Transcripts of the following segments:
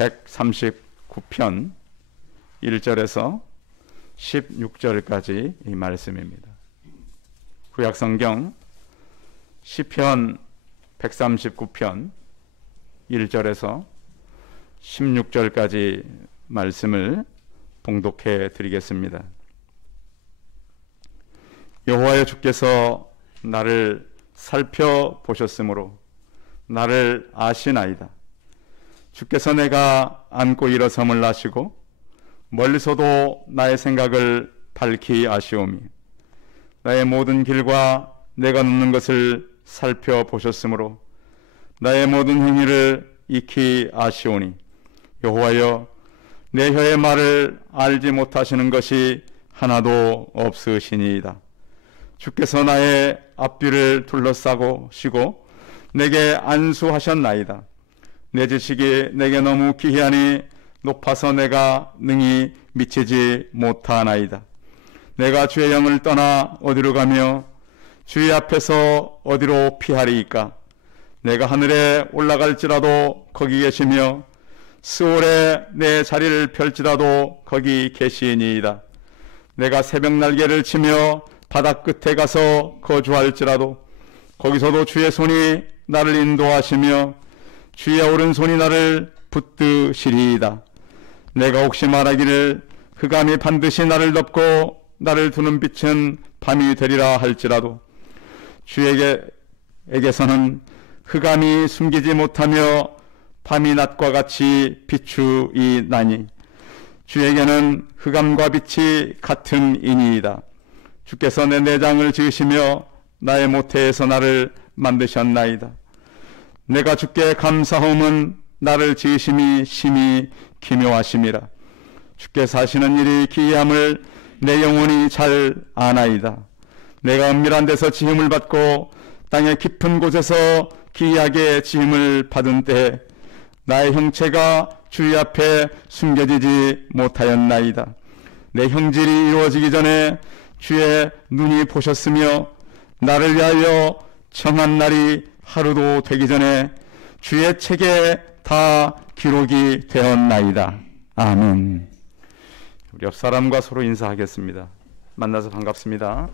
139편 1절에서 16절까지 이 말씀입니다. 구약성경 시편 139편 1절에서 16절까지 말씀을 봉독해 드리겠습니다. 여호와여, 주께서 나를 살펴보셨으므로 나를 아시나이다. 주께서 내가 앉고 일어섬을 아시고 멀리서도 나의 생각을 밝히 아시오미, 나의 모든 길과 내가 눕는 것을 살펴보셨으므로 나의 모든 행위를 익히 아시오니, 여호와여, 내 혀의 말을 알지 못하시는 것이 하나도 없으시니이다. 주께서 나의 앞뒤를 둘러싸고 시고 내게 안수하셨나이다. 내 지식이 내게 너무 기이하니 높아서 내가 능히 미치지 못하나이다. 내가 주의 영을 떠나 어디로 가며 주의 앞에서 어디로 피하리이까? 내가 하늘에 올라갈지라도 거기 계시며 스올에 내 자리를 펼지라도 거기 계시니이다. 내가 새벽 날개를 치며 바다 끝에 가서 거주할지라도 거기서도 주의 손이 나를 인도하시며 주의 오른손이 나를 붙드시리이다. 내가 혹시 말하기를 흑암이 반드시 나를 덮고 나를 두는 빛은 밤이 되리라 할지라도 주에게서는 흑암이 숨기지 못하며 밤이 낮과 같이 비추이나니 주에게는 흑암과 빛이 같은 이니이다. 주께서 내 내장을 지으시며 나의 모태에서 나를 만드셨나이다. 내가 주께 감사함은 나를 지으심이 심히 기묘하심이라. 주께서 하시는 일이 기이함을 내 영혼이 잘 아나이다. 내가 은밀한 데서 지음을 받고 땅의 깊은 곳에서 기이하게 지음을 받은 때에 나의 형체가 주의 앞에 숨겨지지 못하였나이다. 내 형질이 이루어지기 전에 주의 눈이 보셨으며 나를 위하여 정한 날이 하루도 되기 전에 주의 책에 다 기록이 되었나이다. 아멘. 우리 옆 사람과 서로 인사하겠습니다. 만나서 반갑습니다.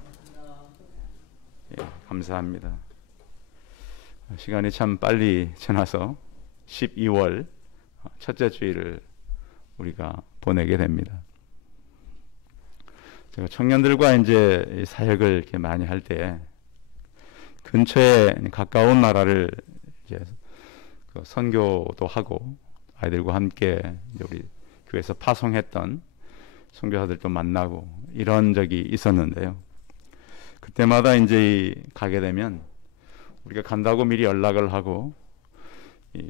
예, 감사합니다. 시간이 참 빨리 지나서 12월 첫째 주일을 우리가 보내게 됩니다. 제가 청년들과 이제 사역을 이렇게 많이 할 때 근처에 가까운 나라를 이제 선교도 하고 아이들과 함께 이제 우리 교회에서 파송했던 선교사들도 만나고 이런 적이 있었는데요. 그때마다 이제 가게 되면 우리가 간다고 미리 연락을 하고 이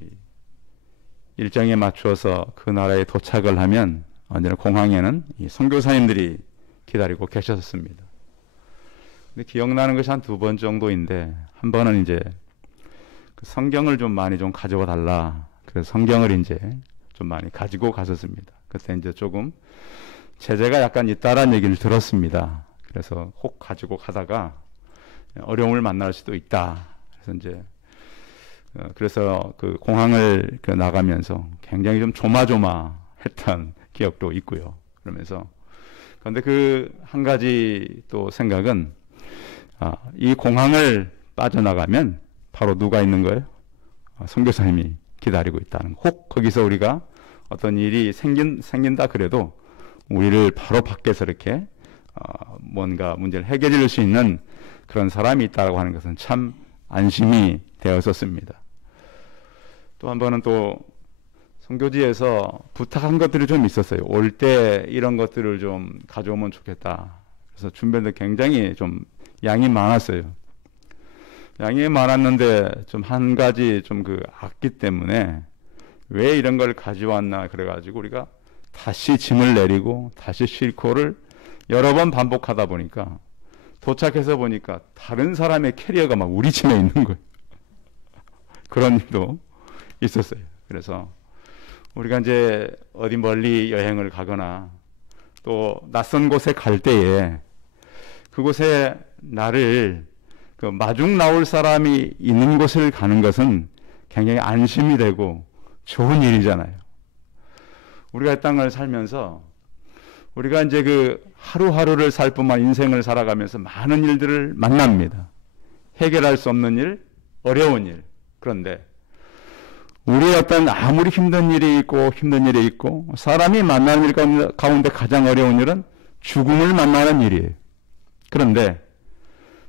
일정에 맞추어서 그 나라에 도착을 하면 언제나 공항에는 이 선교사님들이 기다리고 계셨습니다. 근데 기억나는 것이 한 2번 정도인데, 한 번은 이제 그 성경을 좀 많이 좀 가져와 달라. 그래서 성경을 이제 좀 많이 가지고 갔었습니다. 그때 이제 조금 제재가 약간 있다라는 얘기를 들었습니다. 그래서 혹 가지고 가다가 어려움을 만날 수도 있다. 그래서 이제 그래서 그 공항을 나가면서 굉장히 좀 조마조마했던 기억도 있고요. 그러면서 그런데 그 한 가지 또 생각은 이 공항을 빠져나가면 바로 누가 있는 거예요? 선교사님이 기다리고 있다는 거. 혹 거기서 우리가 어떤 일이 생긴다 그래도 우리를 바로 밖에서 이렇게 뭔가 문제를 해결해 줄 수 있는 그런 사람이 있다고 하는 것은 참 안심이 되었었습니다. 또 한 번은 또 선교지에서 부탁한 것들이 좀 있었어요. 올 때 이런 것들을 좀 가져오면 좋겠다. 그래서 준비했는데 굉장히 좀 양이 많았어요. 양이 많았는데 좀 한 가지 좀 그 악기 때문에 왜 이런 걸 가져왔나 그래가지고 우리가 다시 짐을 내리고 다시 싣고를 여러 번 반복하다 보니까 도착해서 보니까 다른 사람의 캐리어가 막 우리 짐에 있는 거예요. 그런 일도 있었어요. 그래서 우리가 이제 어디 멀리 여행을 가거나 또 낯선 곳에 갈 때에 그곳에 나를 그 마중 나올 사람이 있는 곳을 가는 것은 굉장히 안심이 되고 좋은 일이잖아요. 우리가 이 땅을 살면서 우리가 이제 그 하루하루를 살 뿐만 인생을 살아가면서 많은 일들을 만납니다. 해결할 수 없는 일, 어려운 일. 그런데 우리의 어떤 아무리 힘든 일이 있고 사람이 만나는 일 가운데 가장 어려운 일은 죽음을 만나는 일이에요. 그런데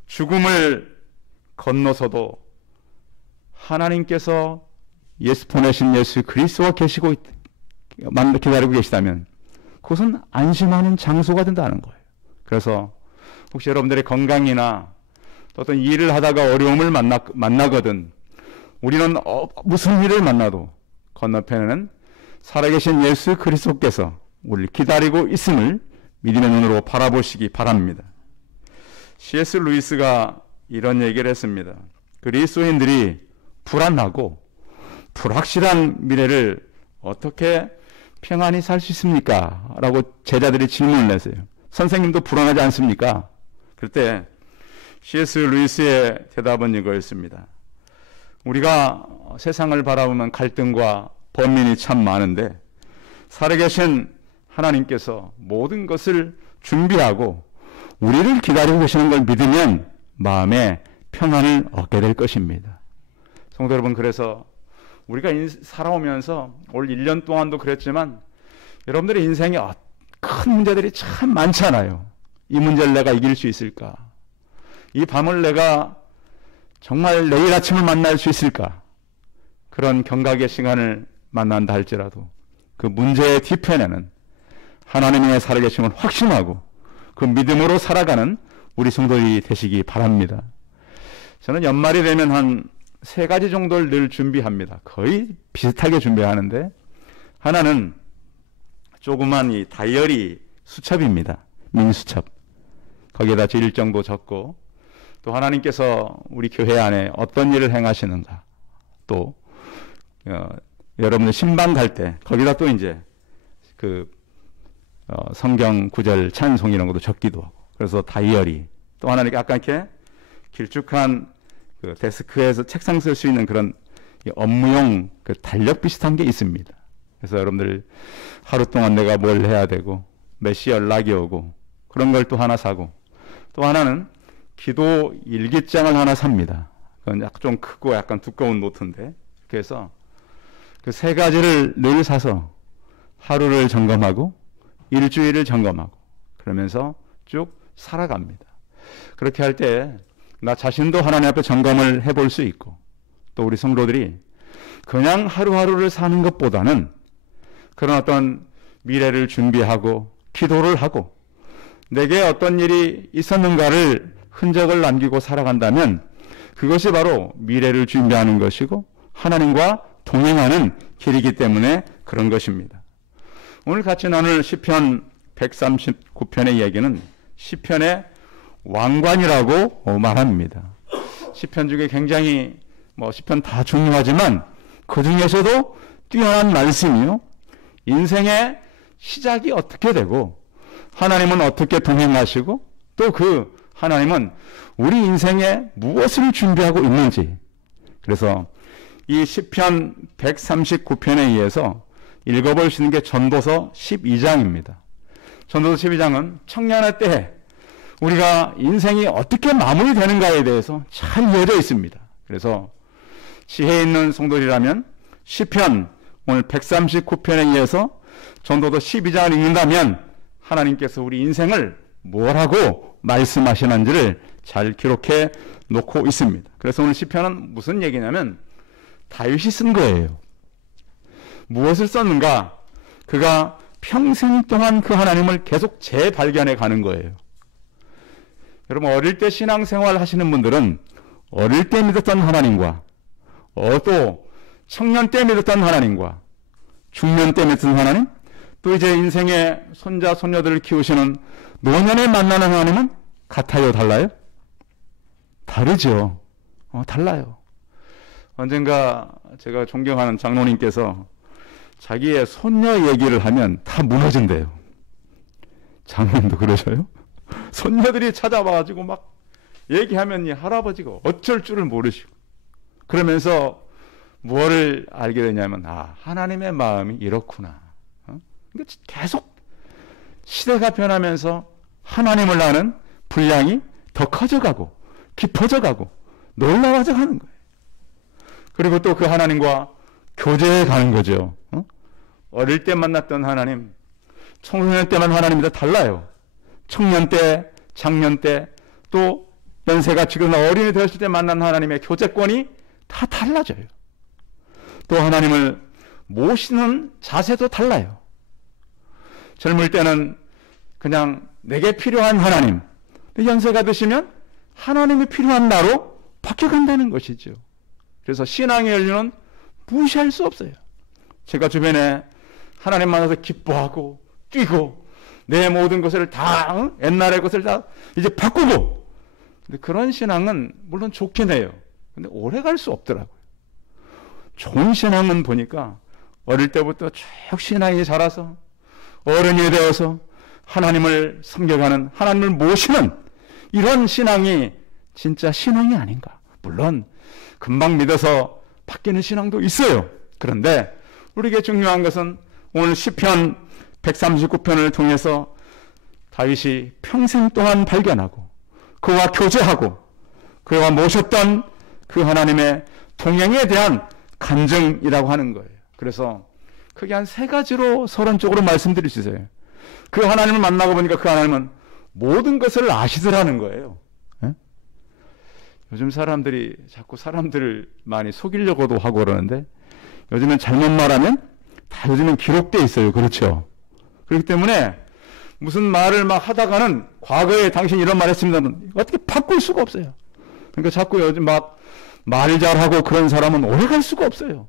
죽음을 건너서도 하나님께서 보내신 예수 그리스도가 계시고 기다리고 계시다면 그것은 안심하는 장소가 된다는 거예요. 그래서 혹시 여러분들의 건강이나 어떤 일을 하다가 어려움을 만나거든 우리는 무슨 일을 만나도 건너편에는 살아계신 예수 그리스도께서 우리를 기다리고 있음을 믿음의 눈으로 바라보시기 바랍니다. C.S. 루이스가 이런 얘기를 했습니다. 그리스도인들이 불안하고 불확실한 미래를 어떻게 평안히 살 수 있습니까? 라고 제자들이 질문을 했어요. 선생님도 불안하지 않습니까? 그럴 때 C.S. 루이스의 대답은 이거였습니다. 우리가 세상을 바라보면 갈등과 번민이 참 많은데 살아계신 하나님께서 모든 것을 준비하고 우리를 기다리고 계시는 걸 믿으면 마음에 평안을 얻게 될 것입니다. 성도 여러분, 그래서 우리가 살아오면서 올 1년 동안도 그랬지만 여러분들의 인생에 큰 문제들이 참 많잖아요. 이 문제를 내가 이길 수 있을까? 이 밤을 내가 정말 내일 아침을 만날 수 있을까? 그런 경각의 시간을 만난다 할지라도 그 문제의 뒤편에는 하나님의 살아계심을 확신하고 그 믿음으로 살아가는 우리 성도들이 되시기 바랍니다. 저는 연말이 되면 한 3가지 정도를 늘 준비합니다. 거의 비슷하게 준비하는데 하나는 조그만 이 다이어리 수첩입니다. 미니수첩. 거기에다 제 일정도 적고 또 하나님께서 우리 교회 안에 어떤 일을 행하시는가 또 여러분들 신방 갈 때 거기다 또 이제 성경 구절 찬송 이런 것도 적기도 하고 그래서 다이어리 또 하나는 아까 이렇게 길쭉한 그 데스크에서 책상 쓸 수 있는 그런 업무용 그 달력 비슷한 게 있습니다. 그래서 여러분들 하루 동안 내가 뭘 해야 되고 몇 시 연락이 오고 그런 걸 또 하나 사고 또 하나는 기도 일기장을 하나 삽니다. 그건 약간 좀 크고 약간 두꺼운 노트인데 그래서 그 3가지를 늘 사서 하루를 점검하고 일주일을 점검하고 그러면서 쭉 살아갑니다. 그렇게 할 때 나 자신도 하나님 앞에 점검을 해볼 수 있고 또 우리 성도들이 그냥 하루하루를 사는 것보다는 그런 어떤 미래를 준비하고 기도를 하고 내게 어떤 일이 있었는가를 흔적을 남기고 살아간다면 그것이 바로 미래를 준비하는 것이고 하나님과 동행하는 길이기 때문에 그런 것입니다. 오늘 같이 나눌 시편 139편의 이야기는 시편의 왕관이라고 말합니다. 시편 중에 굉장히 시편 다 중요하지만 그 중에서도 뛰어난 말씀이요. 인생의 시작이 어떻게 되고 하나님은 어떻게 동행하시고 또 그 하나님은 우리 인생에 무엇을 준비하고 있는지 그래서 이 시편 139편에 의해서 읽어볼 수 있는 게 전도서 12장입니다. 전도서 12장은 청년의 때 우리가 인생이 어떻게 마무리되는가에 대해서 잘 이어져 있습니다. 그래서 지혜 있는 성도들이라면 시편 오늘 139편에 의해서 전도서 12장을 읽는다면 하나님께서 우리 인생을 뭐라고 말씀하시는지를 잘 기록해 놓고 있습니다. 그래서 오늘 시편은 무슨 얘기냐면 다윗이 쓴 거예요. 무엇을 썼는가? 그가 평생 동안 그 하나님을 계속 재발견해 가는 거예요. 여러분 어릴 때 신앙생활 하시는 분들은 어릴 때 믿었던 하나님과 또 청년 때 믿었던 하나님과 중년 때 믿었던 하나님 또 이제 인생의 손자 손녀들을 키우시는 노년에 만나는 하나님은 같아요? 달라요? 다르죠. 달라요. 언젠가 제가 존경하는 장로님께서 자기의 손녀 얘기를 하면 다 무너진대요. 장로님도 그러셔요? 손녀들이 찾아와가지고 막 얘기하면 이 할아버지가 어쩔 줄을 모르시고 그러면서 무엇을 알게 되냐면 하나님의 마음이 이렇구나. 계속 시대가 변하면서 하나님을 아는 분량이 더 커져가고 깊어져가고 놀라워져 가는 거예요. 그리고 또 그 하나님과 교제해 가는 거죠. 어릴 때 만났던 하나님, 청소년 때만 하나님이 다 달라요. 청년 때, 장년 때, 또 연세가 지금 어린이 되었을 때 만난 하나님의 교제권이 다 달라져요. 또 하나님을 모시는 자세도 달라요. 젊을 때는 그냥 내게 필요한 하나님, 연세가 드시면 하나님이 필요한 나로 바뀌어간다는 것이죠. 그래서 신앙의 연륜은 무시할 수 없어요. 제가 주변에 하나님 만나서 기뻐하고 뛰고 내 모든 것을 다 옛날의 것을 다 이제 바꾸고, 근데 그런 신앙은 물론 좋긴 해요. 근데 오래 갈 수 없더라고요. 좋은 신앙은 보니까 어릴 때부터 쭉 신앙이 자라서 어른이 되어서 하나님을 섬겨가는, 하나님을 모시는 이런 신앙이 진짜 신앙이 아닌가. 물론 금방 믿어서 바뀌는 신앙도 있어요. 그런데 우리에게 중요한 것은 오늘 시편 139편을 통해서 다윗이 평생 동안 발견하고 그와 교제하고 그와 모셨던 그 하나님의 동행에 대한 간증이라고 하는 거예요. 그래서 크게 한 세 가지로 서론적으로 말씀드릴 수 있어요. 그 하나님을 만나고 보니까 그 하나님은 모든 것을 아시더라는 거예요. 예? 요즘 사람들이 자꾸 사람들을 많이 속이려고도 하고 그러는데, 요즘엔 잘못 말하면 다 요즘엔 기록되어 있어요. 그렇죠? 그렇기 때문에 무슨 말을 막 하다가는 과거에 당신 이런 말 했습니다는 어떻게 바꿀 수가 없어요. 그러니까 자꾸 요즘 막 말 잘하고 그런 사람은 오래 갈 수가 없어요.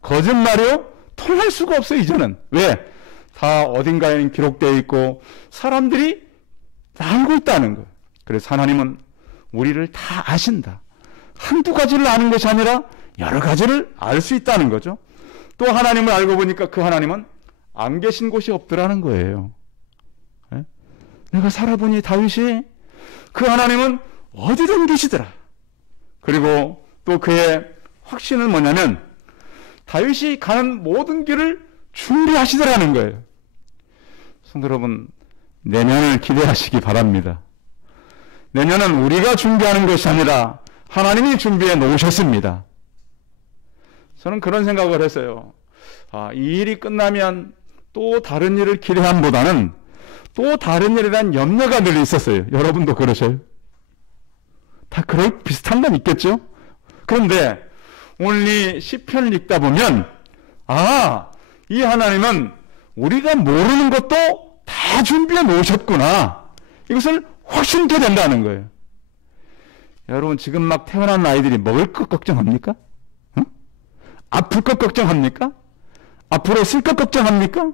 거짓말이요? 통할 수가 없어요, 이제는. 왜? 다 어딘가에는 기록되어 있고 사람들이 다 알고 있다는 거예요. 그래서 하나님은 우리를 다 아신다. 한두 가지를 아는 것이 아니라 여러 가지를 알 수 있다는 거죠. 또 하나님을 알고 보니까 그 하나님은 안 계신 곳이 없더라는 거예요. 네? 내가 살아보니 다윗이 그 하나님은 어디든 계시더라. 그리고 또 그의 확신은 뭐냐면 다윗이 가는 모든 길을 준비하시더라는 거예요. 성도 여러분, 내년을 기대하시기 바랍니다. 내년은 우리가 준비하는 것이 아니라 하나님이 준비해 놓으셨습니다. 저는 그런 생각을 했어요. 이 일이 끝나면 또 다른 일을 기대함보다는 또 다른 일에 대한 염려가 늘 있었어요. 여러분도 그러셔요? 다 그럴 비슷한 건 있겠죠? 그런데 오늘 이 시편을 읽다 보면 이 하나님은 우리가 모르는 것도 다 준비해 놓으셨구나. 이것을 확신케 된다는 거예요. 여러분, 지금 막 태어난 아이들이 먹을 것 걱정합니까? 응? 아플 것 걱정합니까? 앞으로 쓸 것 걱정합니까?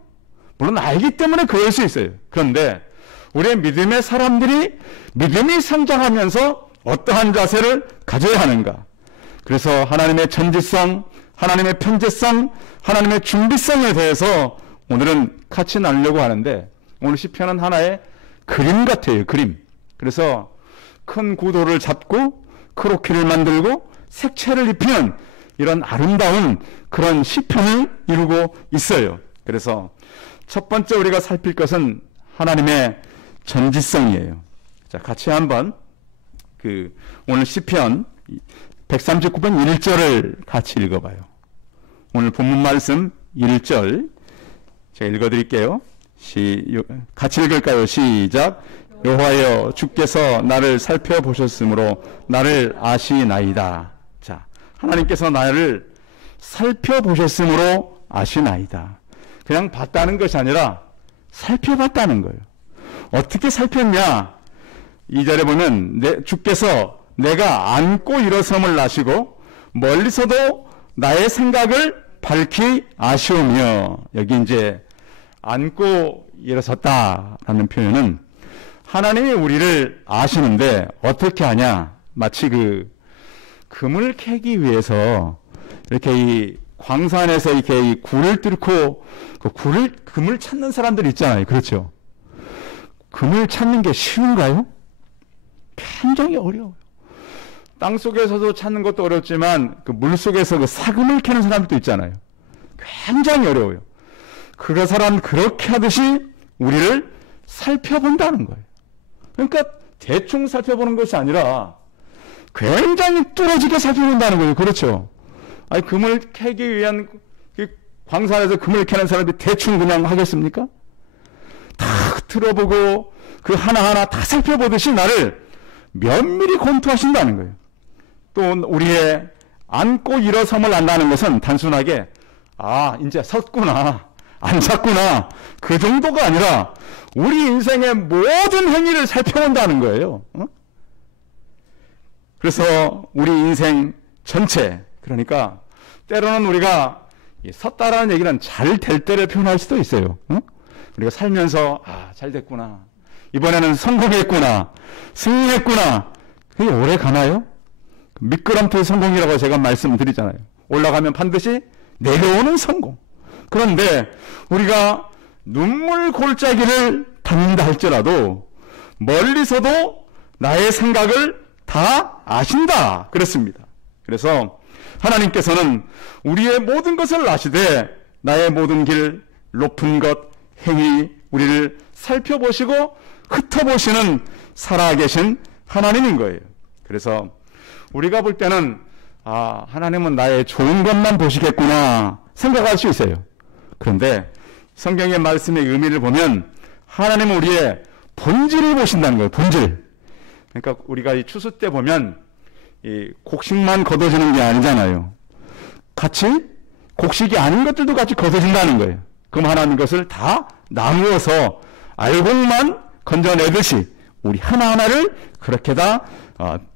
물론 알기 때문에 그럴 수 있어요. 그런데 우리의 믿음의 사람들이 믿음이 성장하면서 어떠한 자세를 가져야 하는가? 그래서 하나님의 전지성, 하나님의 편재성, 하나님의 준비성에 대해서 오늘은 같이 나누려고 하는데, 오늘 시편은 하나의 그림 같아요. 그림. 그래서 큰 구도를 잡고 크로키를 만들고 색채를 입히는 이런 아름다운 그런 시편을 이루고 있어요. 그래서 첫 번째 우리가 살필 것은 하나님의 전지성이에요. 자, 같이 한번 오늘 시편 139편 1절을 같이 읽어봐요. 오늘 본문 말씀 1절 제가 읽어드릴게요. 같이 읽을까요? 시작. 여호와여, 주께서 나를 살펴보셨으므로 나를 아시나이다. 자, 하나님께서 나를 살펴보셨으므로 아시나이다. 그냥 봤다는 것이 아니라 살펴봤다는 거예요. 어떻게 살폈냐? 2절에 보면 주께서 내가 앉고 일어섬을 아시고 멀리서도 나의 생각을 밝히 아시오며, 여기 이제 앉고 일어섰다라는 표현은 하나님이 우리를 아시는데 어떻게 하냐? 마치 금을 캐기 위해서 이렇게 이 광산에서 이렇게 이 굴을 뚫고 금을 찾는 사람들이 있잖아요. 그렇죠? 금을 찾는 게 쉬운가요? 굉장히 어려워요. 땅 속에서도 찾는 것도 어렵지만 물 속에서 사금을 캐는 사람들도 있잖아요. 굉장히 어려워요. 그 사람 그렇게 하듯이 우리를 살펴본다는 거예요. 그러니까 대충 살펴보는 것이 아니라 굉장히 뚫어지게 살펴본다는 거예요. 그렇죠? 아니, 금을 캐기 위한 광산에서 금을 캐는 사람들이 대충 그냥 하겠습니까? 다 들어보고 그 하나하나 다 살펴보듯이 나를 면밀히 검토하신다는 거예요. 또 우리의 앉고 일어섬을 안다는 것은 단순하게 이제 섰구나, 앉았구나, 그 정도가 아니라 우리 인생의 모든 행위를 살펴본다는 거예요. 그래서 우리 인생 전체, 그러니까 때로는 우리가 섰다라는 얘기는 잘 될 때를 표현할 수도 있어요. 우리가 살면서 잘 됐구나, 이번에는 성공했구나, 승리했구나. 그게 오래 가나요? 미끄럼틀 성공이라고 제가 말씀드리잖아요. 올라가면 반드시 내려오는 성공. 그런데 우리가 눈물 골짜기를 닿는다 할지라도 멀리서도 나의 생각을 다 아신다 그랬습니다. 그래서 하나님께서는 우리의 모든 것을 아시되 나의 모든 길, 높은 것, 행위, 우리를 살펴보시고 흩어보시는 살아계신 하나님인 거예요. 그래서 우리가 볼 때는 하나님은 나의 좋은 것만 보시겠구나 생각할 수 있어요. 그런데 성경의 말씀의 의미를 보면 하나님은 우리의 본질을 보신다는 거예요. 본질. 그러니까 우리가 이 추수 때 보면 이 곡식만 걷어지는 게 아니잖아요. 같이 곡식이 아닌 것들도 같이 걷어진다는 거예요. 그럼 하나님 것을 다 나누어서 알곡만 건져내듯이 우리 하나하나를 그렇게 다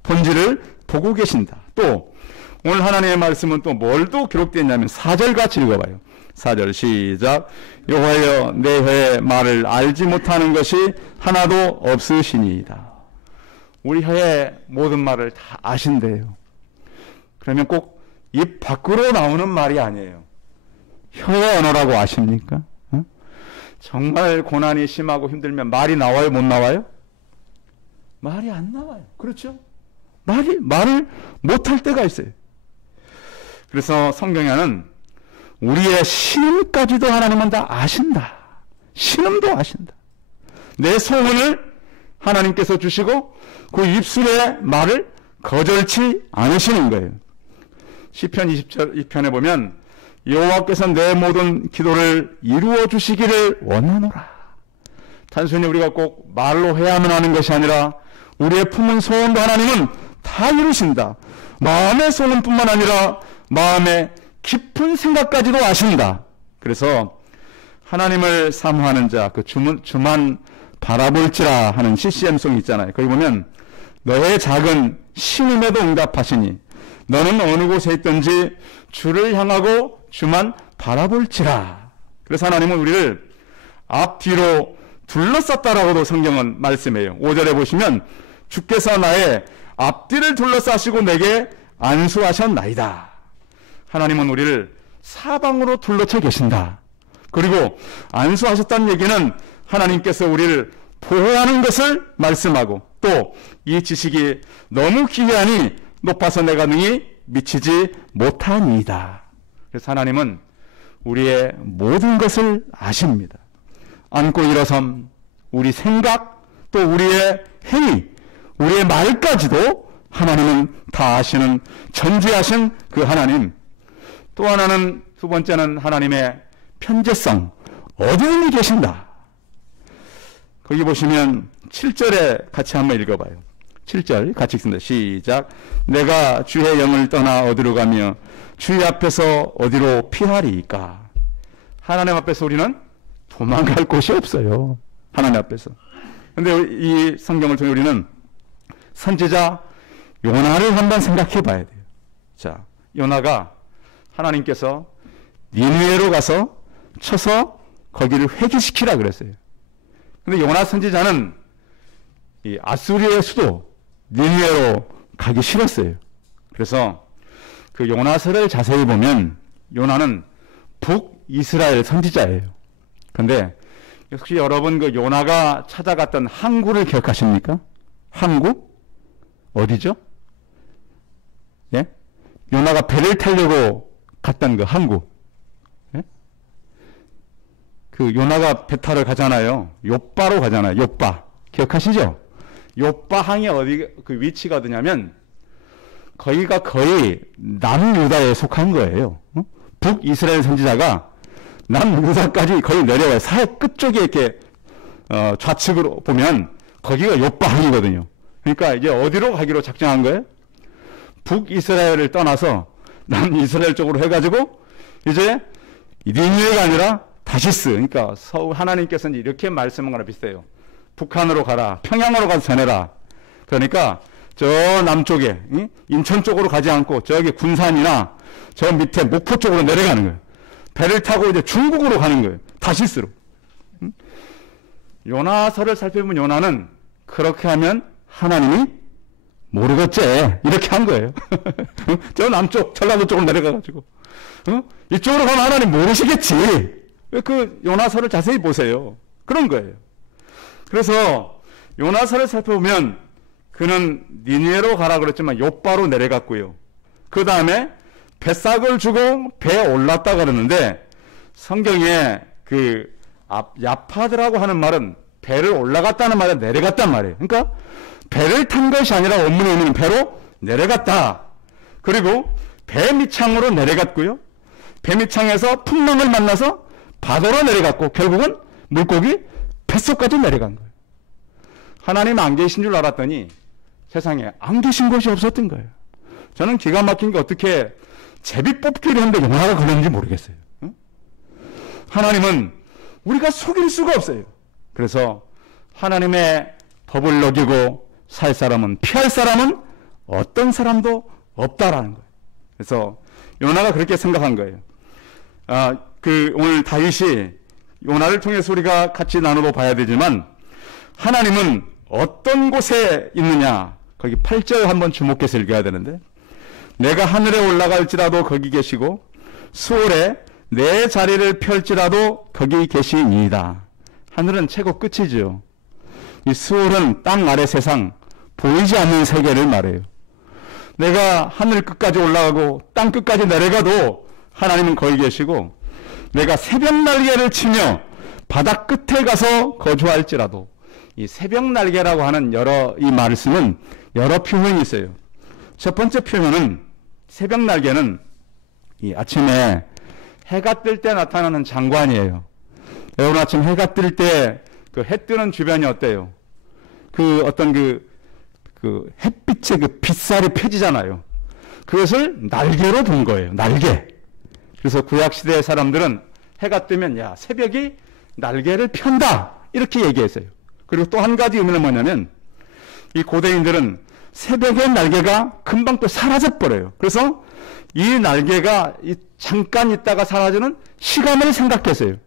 본질을 보고 계신다. 또 오늘 하나님의 말씀은 또 뭘 또 기록되어 있냐면 4절 같이 읽어봐요. 4절 시작. 여호와여 내 혀의 말을 알지 못하는 것이 하나도 없으시니이다. 우리 혀의 모든 말을 다 아신대요. 그러면 꼭 입 밖으로 나오는 말이 아니에요. 혀의 언어라고 아십니까? 정말 고난이 심하고 힘들면 말이 나와요? 못 나와요? 말이 안 나와요. 그렇죠? 말을 못할 때가 있어요. 그래서 성경에는 우리의 신음까지도 하나님은 다 아신다. 신음도 아신다. 내 소원을 하나님께서 주시고 그 입술의 말을 거절치 않으시는 거예요. 시편 22편에 보면 여호와께서 내 모든 기도를 이루어 주시기를 원하노라. 단순히 우리가 꼭 말로 해야만 하는 것이 아니라 우리의 품은 소원도 하나님은 다 이루신다. 마음의 소원뿐만 아니라 마음의 깊은 생각까지도 아신다. 그래서 하나님을 사모하는 자, 그 주만 바라볼지라 하는 CCM송이 있잖아요. 거기 보면 너의 작은 신음에도 응답하시니 너는 어느 곳에 있든지 주를 향하고 주만 바라볼지라. 그래서 하나님은 우리를 앞뒤로 둘러쌌다라고도 성경은 말씀해요. 5절에 보시면 주께서 나의 앞뒤를 둘러싸시고 내게 안수하셨나이다. 하나님은 우리를 사방으로 둘러쳐 계신다. 그리고 안수하셨다는 얘기는 하나님께서 우리를 보호하는 것을 말씀하고 또 이 지식이 너무 기이하니 높아서 내가 능히 미치지 못하니이다. 그래서 하나님은 우리의 모든 것을 아십니다. 앉고 일어섬, 우리 생각, 또 우리의 행위, 우리의 말까지도 하나님은 다 아시는 전지하신 그 하나님. 또 하나는, 두 번째는 하나님의 편재성, 어디에 계신다. 거기 보시면 7절에 같이 한번 읽어봐요. 7절 같이 읽습니다. 시작. 내가 주의 영을 떠나 어디로 가며 주의 앞에서 어디로 피하리이까. 하나님 앞에서 우리는 도망갈 곳이 없어요. 하나님 앞에서. 그런데 이 성경을 통해 우리는 선지자 요나를 한번 생각해 봐야 돼요. 자, 요나가 하나님께서 니느웨로 가서 쳐서 거기를 회개시키라 그랬어요. 근데 요나 선지자는 이 아수리의 수도 니느웨로 가기 싫었어요. 그래서 그 요나서를 자세히 보면 요나는 북이스라엘 선지자예요. 그런데 혹시 여러분 그 요나가 찾아갔던 항구를 기억하십니까? 항구? 어디죠? 예? 요나가 배를 타려고 갔던 그 항구. 예? 그 요나가 배 타러 가잖아요. 욥바로 가잖아요. 욥바. 기억하시죠? 욥바 항이 어디, 그 위치가 어디냐면, 거기가 거의 남유다에 속한 거예요. 북이스라엘 선지자가 남유다까지 거의 내려와요. 사해 끝쪽에 이렇게, 좌측으로 보면, 거기가 욥바 항이거든요. 그러니까 이제 어디로 가기로 작정한 거예요? 북이스라엘을 떠나서 남이스라엘 쪽으로 해가지고, 이제 니느웨가 아니라 다시스, 그러니까 하나님께서는 이렇게 말씀한 거랑 비슷해요. 북한으로 가라, 평양으로 가서 전해라. 그러니까 저 남쪽에 인천 쪽으로 가지 않고 저기 군산이나 저 밑에 목포 쪽으로 내려가는 거예요. 배를 타고 이제 중국으로 가는 거예요. 다시스로. 요나서를 살펴보면 요나는 그렇게 하면 하나님이 모르겠지 이렇게 한 거예요. 저 남쪽 전라도 쪽으로 내려가가지고 이쪽으로 가면 하나님 모르시겠지. 그 요나서를 자세히 보세요. 그런 거예요. 그래서 요나서를 살펴보면 그는 니느웨로 가라 그랬지만 욥바로 내려갔고요. 그 다음에 뱃삭을 주고 배에 올랐다 그러는데 성경에 그 야파드라고 하는 말은 배를 올라갔다는 말에 내려갔단 말이에요. 그러니까 배를 탄 것이 아니라 원문에 있는 배로 내려갔다. 그리고 배 밑창으로 내려갔고요. 배 밑창에서 풍랑을 만나서 바다로 내려갔고 결국은 물고기 뱃속까지 내려간 거예요. 하나님 안 계신 줄 알았더니 세상에 안 계신 곳이 없었던 거예요. 저는 기가 막힌 게 어떻게 제비 뽑기를 했는데 요나가 걸렸는지 모르겠어요. 하나님은 우리가 속일 수가 없어요. 그래서 하나님의 법을 어기고 살 사람은 피할 사람은 어떤 사람도 없다라는 거예요. 그래서 요나가 그렇게 생각한 거예요. 오늘 다윗이 요나를 통해서 우리가 같이 나눠도 봐야 되지만 하나님은 어떤 곳에 있느냐 거기 8절 한번 주목해서 읽어야 되는데 내가 하늘에 올라갈지라도 거기 계시고 수월에 내 자리를 펼지라도 거기 계시니이다. 하늘은 최고 끝이죠. 이 수월은 땅 아래 세상 보이지 않는 세계를 말해요. 내가 하늘 끝까지 올라가고 땅 끝까지 내려가도 하나님은 거기 계시고 내가 새벽 날개를 치며 바다 끝에 가서 거주할지라도 이 새벽 날개라고 하는 이 말을 쓰면 여러 표현이 있어요. 첫 번째 표현은 새벽 날개는 이 아침에 해가 뜰 때 나타나는 장관이에요. 오늘 아침 해가 뜰 때 그 해 뜨는 주변이 어때요? 그 어떤 그 햇빛의 그 빛살이 펴지잖아요. 그것을 날개로 본 거예요. 날개. 그래서 구약시대의 사람들은 해가 뜨면 야 새벽이 날개를 편다 이렇게 얘기했어요. 그리고 또 한 가지 의미는 뭐냐면 이 고대인들은 새벽의 날개가 금방 또 사라져버려요. 그래서 이 날개가 잠깐 있다가 사라지는 시간을 생각했어요.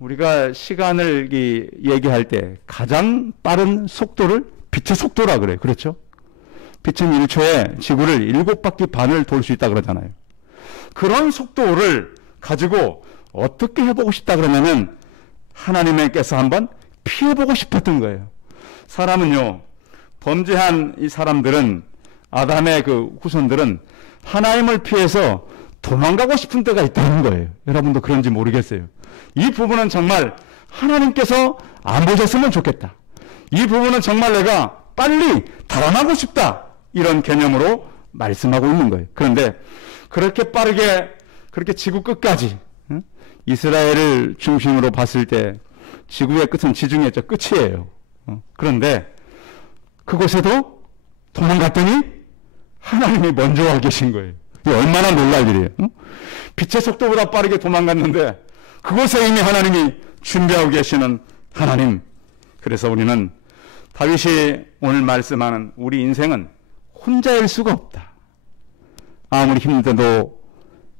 우리가 시간을 얘기할 때 가장 빠른 속도를 빛의 속도라 그래요. 그렇죠? 빛은 1초에 지구를 7바퀴 반을 돌 수 있다 그러잖아요. 그런 속도를 가지고 어떻게 해보고 싶다 그러면은 하나님께서 한번 피해보고 싶었던 거예요. 사람은요, 범죄한 이 사람들은, 아담의 그 후손들은 하나님을 피해서 도망가고 싶은 때가 있다는 거예요. 여러분도 그런지 모르겠어요. 이 부분은 정말 하나님께서 안 보셨으면 좋겠다. 이 부분은 정말 내가 빨리 달아나고 싶다. 이런 개념으로 말씀하고 있는 거예요. 그런데 그렇게 빠르게 그렇게 지구 끝까지 이스라엘을 중심으로 봤을 때 지구의 끝은 지중해 저 끝이에요. 그런데 그곳에도 도망갔더니 하나님이 먼저 와 계신 거예요. 이게 얼마나 놀랄 일이에요. 빛의 속도보다 빠르게 도망갔는데 그곳에 이미 하나님이 준비하고 계시는 하나님. 그래서 우리는 다윗이 오늘 말씀하는 우리 인생은 혼자일 수가 없다. 아무리 힘들어도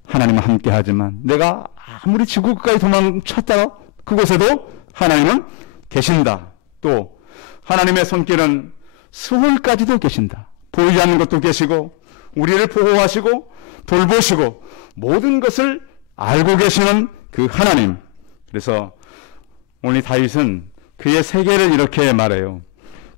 하나님은 함께 하지만 내가 아무리 지구 끝까지 도망쳤다 그곳에도 하나님은 계신다. 또 하나님의 손길은 수월까지도 계신다. 보이지 않는 것도 계시고 우리를 보호하시고 돌보시고 모든 것을 알고 계시는 그 하나님. 그래서 오늘 다윗은 그의 세계를 이렇게 말해요.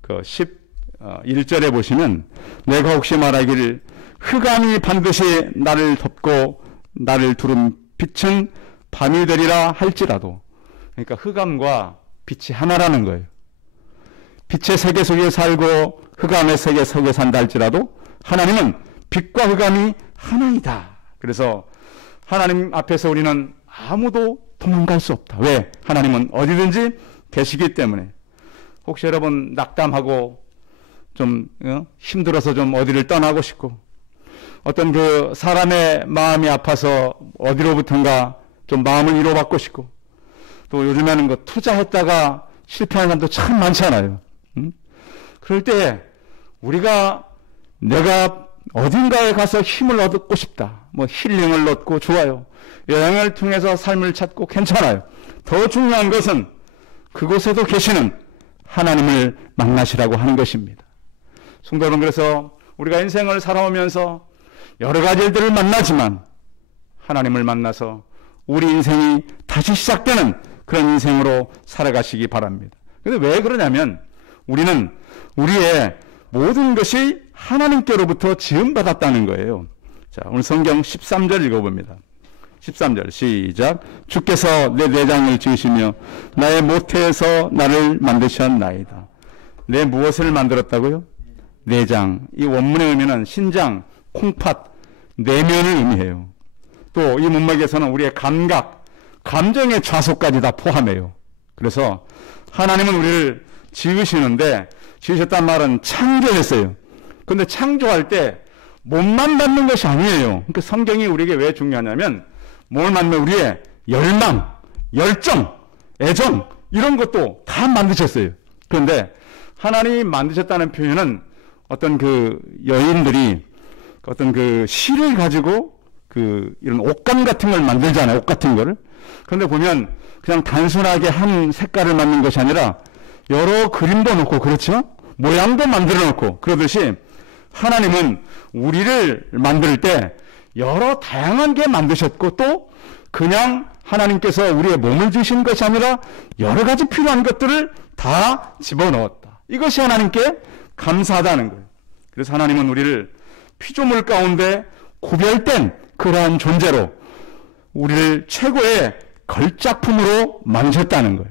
그 11절에 보시면 내가 혹시 말하기를 흑암이 반드시 나를 덮고 나를 두른 빛은 밤이 되리라 할지라도, 그러니까 흑암과 빛이 하나라는 거예요. 빛의 세계 속에 살고 흑암의 세계 속에 산다 할지라도 하나님은 빛과 흑암이 하나이다. 그래서 하나님 앞에서 우리는 아무도 도망갈 수 없다. 왜? 하나님은 어디든지 계시기 때문에. 혹시 여러분 낙담하고 좀 힘들어서 좀 어디를 떠나고 싶고, 어떤 그 사람의 마음이 아파서 어디로부턴가 좀 마음을 위로받고 싶고, 또 요즘에는 그 투자했다가 실패하는 사람도 참 많잖아요. 그럴 때 우리가 내가 어딘가에 가서 힘을 얻고 싶다, 뭐 힐링을 얻고 좋아요. 여행을 통해서 삶을 찾고 괜찮아요. 더 중요한 것은 그곳에도 계시는 하나님을 만나시라고 하는 것입니다. 성도 여러분, 그래서 우리가 인생을 살아오면서 여러 가지 일들을 만나지만 하나님을 만나서 우리 인생이 다시 시작되는 그런 인생으로 살아가시기 바랍니다. 그런데 왜 그러냐면 우리는 우리의 모든 것이 하나님께로부터 지음받았다는 거예요. 자, 오늘 성경 13절 읽어봅니다. 13절 시작. 주께서 내 내장을 지으시며 나의 모태에서 나를 만드셨나이다. 내 무엇을 만들었다고요? 내장. 이 원문의 의미는 신장, 콩팥, 내면을 의미해요. 또 이 문맥에서는 우리의 감각, 감정의 좌소까지 다 포함해요. 그래서 하나님은 우리를 지으시는데, 지으셨단 말은 창조했어요. 그런데 창조할 때 몸만 만든 것이 아니에요. 그러니까 성경이 우리에게 왜 중요하냐면 몸을 만들면 우리의 열망, 열정, 애정 이런 것도 다 만드셨어요. 그런데 하나님이 만드셨다는 표현은 어떤 그 여인들이 어떤 그 실을 가지고 그 이런 옷감 같은 걸 만들잖아요. 옷 같은 거를. 그런데 보면 그냥 단순하게 한 색깔을 만든 것이 아니라 여러 그림도 넣고, 그렇죠? 모양도 만들어 놓고, 그러듯이 하나님은 우리를 만들 때 여러 다양한 게 만드셨고, 또 그냥 하나님께서 우리의 몸을 주신 것이 아니라 여러 가지 필요한 것들을 다 집어넣었다. 이것이 하나님께 감사하다는 거예요. 그래서 하나님은 우리를 피조물 가운데 구별된 그러한 존재로 우리를 최고의 걸작품으로 만드셨다는 거예요.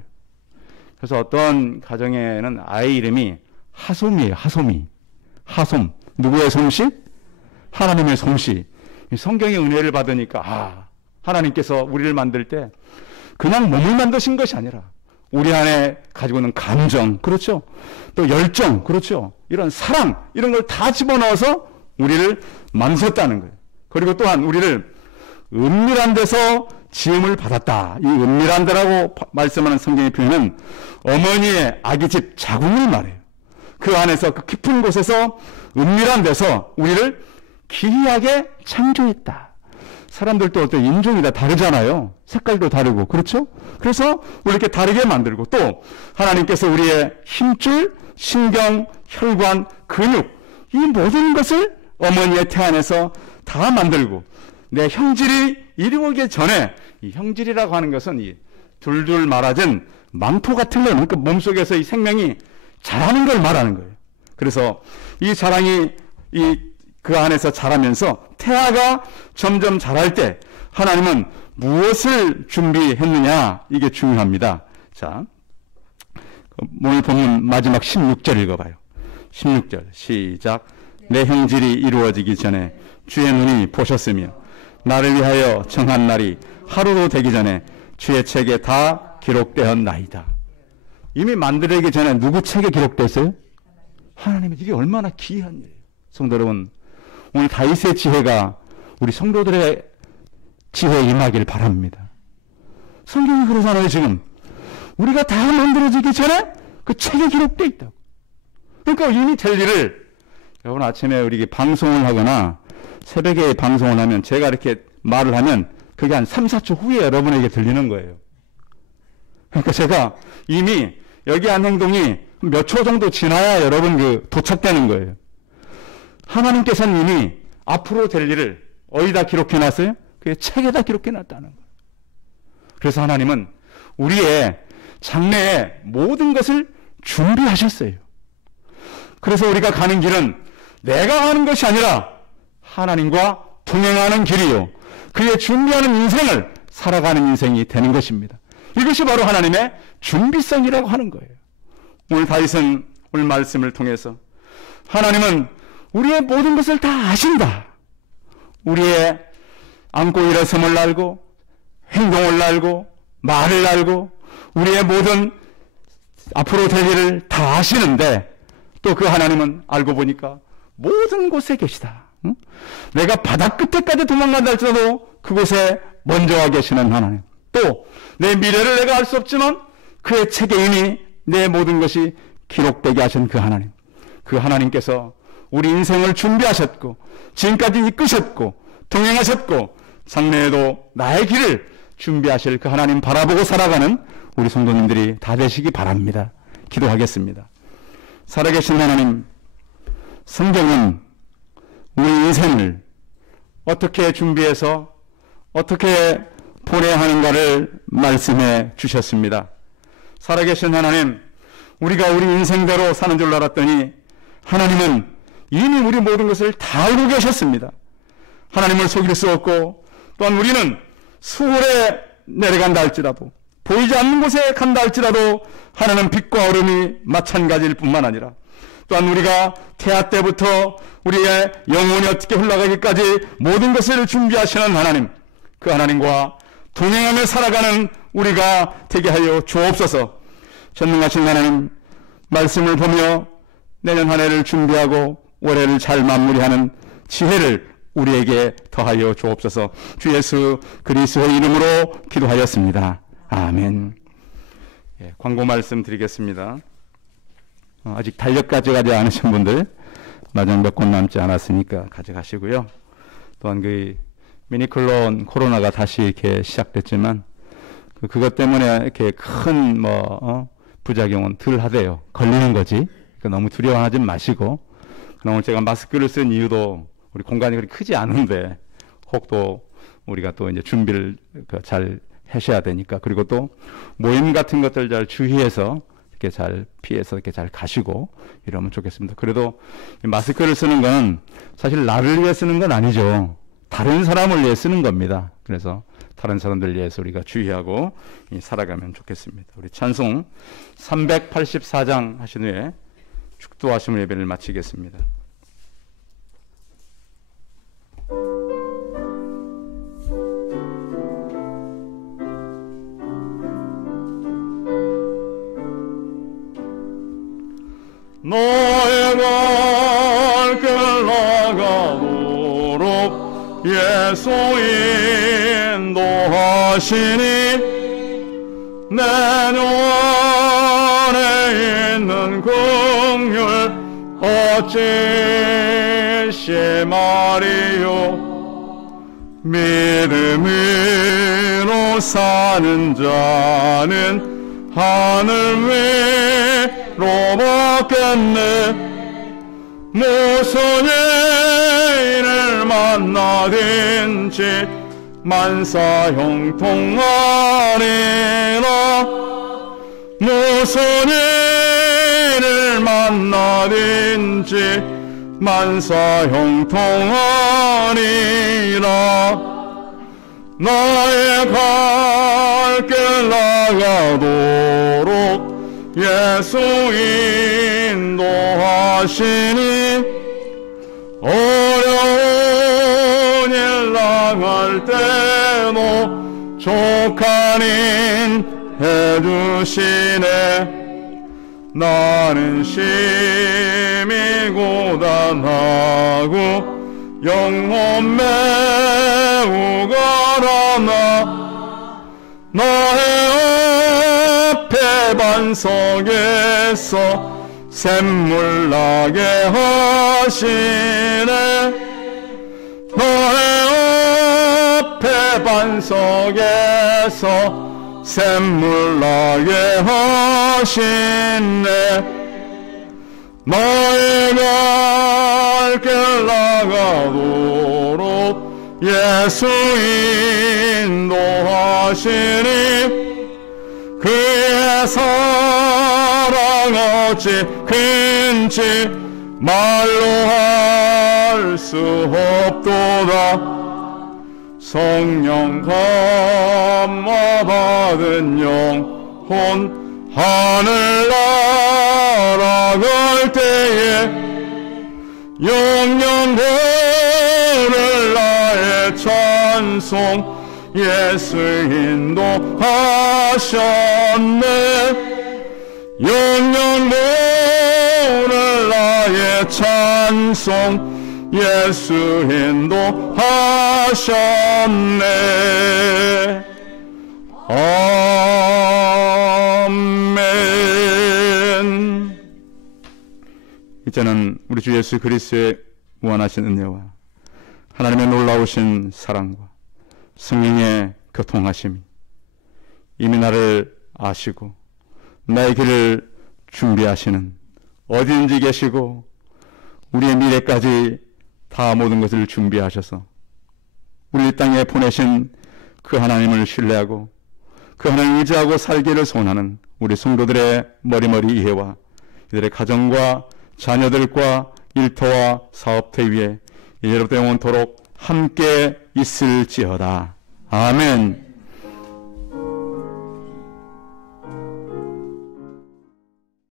그래서 어떤 가정에는 아이 이름이 하솜이에요. 하솜이. 하솜. 누구의 솜씨? 하나님의 솜씨. 성경의 은혜를 받으니까 하나님께서 우리를 만들 때 그냥 몸을 만드신 것이 아니라 우리 안에 가지고 있는 감정, 그렇죠? 또 열정, 그렇죠? 이런 사랑, 이런 걸 다 집어넣어서 우리를 만드셨다는 거예요. 그리고 또한 우리를 은밀한 데서 지음을 받았다. 이 은밀한 데라고 말씀하는 성경의 표현은 어머니의 아기집 자궁을 말해요. 그 안에서, 그 깊은 곳에서 은밀한 데서 우리를 기이하게 창조했다. 사람들도 어떤 인종이 다 다르잖아요. 색깔도 다르고, 그렇죠? 그래서 우리 이렇게 다르게 만들고, 또 하나님께서 우리의 힘줄, 신경, 혈관, 근육, 이 모든 것을 어머니의 태 안에서 다 만들고, 내 형질이 이루어지기 전에, 이 형질이라고 하는 것은 이 둘둘 말아진 망토 같은 걸, 그러니까 몸속에서 이 생명이 자라는 걸 말하는 거예요. 그래서 이 자랑이 그 안에서 자라면서 태아가 점점 자랄 때 하나님은 무엇을 준비했느냐, 이게 중요합니다. 자, 오늘 보면 마지막 16절 읽어봐요. 16절 시작. 내 형질이 이루어지기 전에 주의 눈이 보셨으며 나를 위하여 정한 날이 하루도 되기 전에 주의 책에 다 기록되었나이다. 이미 만들기 전에 누구 책에 기록됐어요? 하나님의. 이게 얼마나 귀한 일이에요. 성도 여러분, 오늘 다윗의 지혜가 우리 성도들의 지혜에 임하길 바랍니다. 성경이 그러잖아요. 지금 우리가 다 만들어지기 전에 그 책에 기록되어 있다고. 그러니까 이미 될 일을, 여러분 아침에 우리 방송을 하거나 새벽에 방송을 하면 제가 이렇게 말을 하면 그게 한 3, 4초 후에 여러분에게 들리는 거예요. 그러니까 제가 이미 여기 한 행동이 몇 초 정도 지나야 여러분 도착되는 거예요. 하나님께서는 이미 앞으로 될 일을 어디다 기록해 놨어요? 그게 책에다 기록해 놨다는 거예요. 그래서 하나님은 우리의 장래의 모든 것을 준비하셨어요. 그래서 우리가 가는 길은 내가 가는 것이 아니라 하나님과 동행하는 길이요, 그의 준비하는 인생을 살아가는 인생이 되는 것입니다. 이것이 바로 하나님의 준비성이라고 하는 거예요. 오늘 다윗은 오늘 말씀을 통해서 하나님은 우리의 모든 것을 다 아신다. 우리의 앉고 일어섬을 알고 행동을 알고 말을 알고 우리의 모든 앞으로 될 일을 다 아시는데 또 그 하나님은 알고 보니까 모든 곳에 계시다. 응? 내가 바다 끝에까지 도망간다 할지라도 그곳에 먼저 와 계시는 하나님. 또 내 미래를 내가 알 수 없지만 그의 책에 이미 내 모든 것이 기록되게 하신 그 하나님. 그 하나님께서 우리 인생을 준비하셨고 지금까지 이끄셨고 동행하셨고 장래에도 나의 길을 준비하실 그 하나님 바라보고 살아가는 우리 성도님들이 다 되시기 바랍니다. 기도하겠습니다. 살아계신 하나님, 성경은 우리 인생을 어떻게 준비해서 어떻게 보내야 하는가를 말씀해 주셨습니다. 살아계신 하나님, 우리가 우리 인생대로 사는 줄 알았더니 하나님은 이미 우리 모든 것을 다 알고 계셨습니다. 하나님을 속일 수 없고 또한 우리는 수월에 내려간다 할지라도 보이지 않는 곳에 간다 할지라도 하나는 빛과 얼음이 마찬가지일 뿐만 아니라 또한 우리가 태아 때부터 우리의 영혼이 어떻게 흘러가기까지 모든 것을 준비하시는 하나님, 그 하나님과 동행하며 살아가는 우리가 되게 하여 주옵소서. 전능하신 하나님, 말씀을 보며 내년 한 해를 준비하고 올해를 잘 마무리하는 지혜를 우리에게 더하여 주옵소서. 주 예수 그리스도의 이름으로 기도하였습니다. 아멘. 예, 광고 말씀 드리겠습니다. 아직 달력 가져가지 않으신 분들 마지막 몇 권 남지 않았으니까 가져가시고요. 또한 그 미니클론 코로나가 다시 이렇게 시작됐지만 그것 때문에 이렇게 큰 부작용은 덜 하대요. 걸리는 거지. 그러니까 너무 두려워하지 마시고. 오늘 제가 마스크를 쓴 이유도 우리 공간이 그렇게 크지 않은데 혹 또 우리가 또 이제 준비를 잘 하셔야 되니까. 그리고 또 모임 같은 것들 잘 주의해서 이렇게 잘 피해서 이렇게 잘 가시고 이러면 좋겠습니다. 그래도 마스크를 쓰는 건 사실 나를 위해 쓰는 건 아니죠. 다른 사람을 위해 쓰는 겁니다. 그래서 다른 사람들 위해서 우리가 주의하고 살아가면 좋겠습니다. 우리 찬송 384장 하신 후에 축도하심 예배를 마치겠습니다. 너의 갈 길 나가도록 예수 인도하시니 내 안에 있는 긍휼 어찌 말이요 믿음으로 사는 자는 하늘 위로 받겠네. 무슨 일을 만나든지 만사 형통하리라. 무슨 일을 만나든지 만사 형통하리라. 나의 갈 길 나가도록 예수 인도하시니 어려운 일 나갈 때도 족하닌 해주시네. 나는 심히 고단하고 영혼 매우 가라나 나의 앞에 반석에서 샘물 나게 하시네. 나의 앞에 반석에서 샘물 나게 하시네. 나의 갈 길 나가도록 예수 인도하시니 그의 사랑 어찌 큰지 말로 할 수 없도다. 성령 감화 받은 영혼 하늘나라 갈 때에 영영 부를 나의 찬송 예수 인도하셨네 영영 부를 나의 찬송 예수 인도하셨네 아멘. 이제는 우리 주 예수 그리스도의 무한하신 은혜와 하나님의 놀라우신 사랑과 성령의 교통하심이 이미 나를 아시고 나의 길을 준비하시는 어디든지 계시고 우리의 미래까지 다 모든 것을 준비하셔서 우리 땅에 보내신 그 하나님을 신뢰하고 그 하나님을 의지하고 살기를 소원하는 우리 성도들의 머리머리 이해와 이들의 가정과 자녀들과 일터와 사업터 위에 이제로부터 영원토록 함께 있을지어다. 아멘.